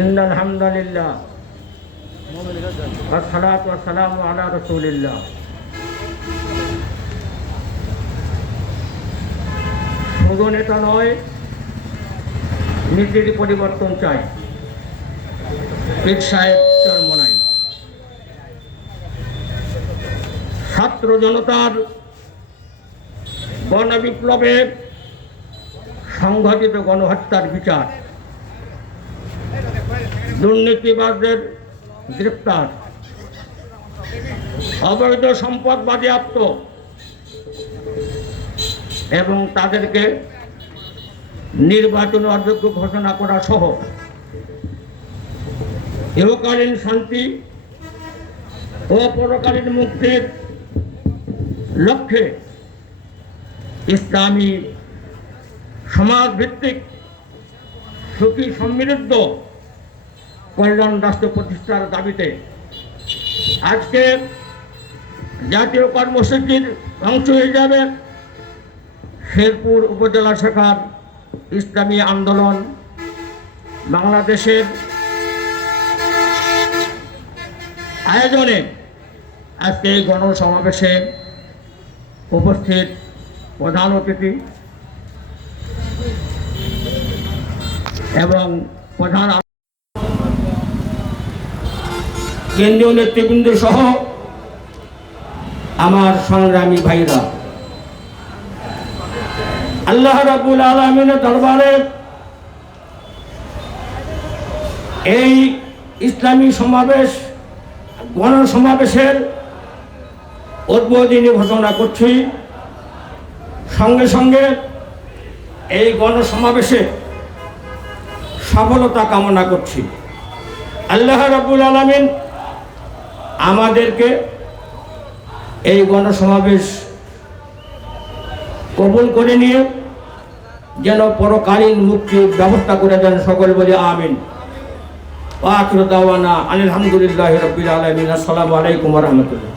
ইন্নাল হামদুলিল্লাহ ওয়াসসালাতু ওয়াসসালামু আলা রাসূলিল্লাহ। শুধু নেতা নয়, নীতির পরিবর্তন চাই। পীর সাহেব চরমোনাই। ছাত্র জনতার গণবিপ্লবে সংঘটিত গণহত্যার বিচার, দুর্নীতিবাজদের গ্রেপ্তার, অবৈধ সম্পদ বাজেয়াপ্ত এবং তাদেরকে নির্বাচন অযোগ্য ঘোষণা করা সহ ইহকালীন শান্তি ও পরকালীন মুক্তির লক্ষ্যে ইসলামী সমাজভিত্তিক সুখী সমৃদ্ধ কল্যাণ রাষ্ট্র প্রতিষ্ঠার দাবিতে আজকে জাতীয় কর্মসূচির অংশ হিসাবে শেরপুর উপজেলা শাখার ইসলামী আন্দোলন বাংলাদেশের আয়োজনে আজকে এই গণসমাবেশে উপস্থিত প্রধান অতিথি এবং প্রধান কেন্দ্রীয় নেতৃবৃন্দ সহ আমার সংগ্রামী ভাইরা, আল্লাহ রাব্বুল আলামিনের দরবারে এই ইসলামী সমাবেশ গণসমাবেশের উদ্বোধনী ঘোষণা করছি। সঙ্গে সঙ্গে এই গণসমাবেশে সফলতা কামনা করছি। আল্লাহ রাব্বুল আলামিন আমাদেরকে এই গণসমাবেশ কবুল করে নিয়ে যেন পরকালীন মুক্তির ব্যবস্থা করে দেন। সকল বলে আমিন। ওয়া আখিরু দাওয়ানা আলহামদুলিল্লাহি রাব্বিল আলামিন। আসসালামু আলাইকুম ওয়া রাহমাতুল্লাহ।